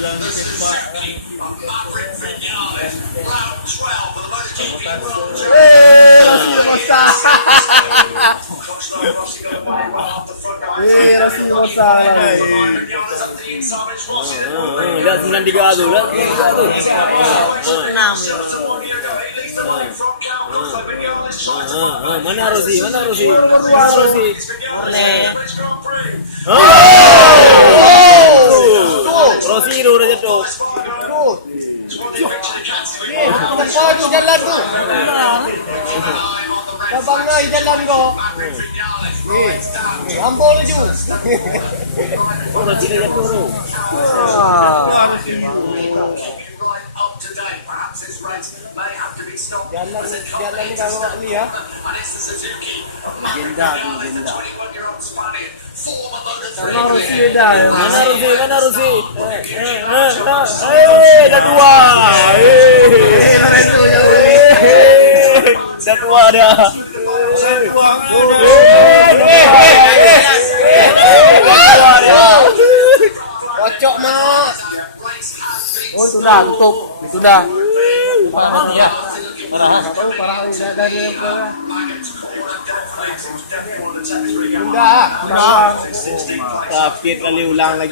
Lihat 93 tuh, lihat 93 tuh. Mana Rosi? Mana Rosi? Mana Rosi? Rosi itu udah jatuh. Jalan tu. Abangnya jalan kok. Ampun tu. Oh, Rosi udah jatuh tuh. Jalan ni kalau ni ya. Legenda tu legenda. Mana Rosi dah? Mana Rosi? Mana Rosi? Dah tua. Dah tua dah. Kocok mak. Oh sudah tutup. Sudah. Parah ya. Parah tahu parah dari Sudah. Sakit kali ulang lagi.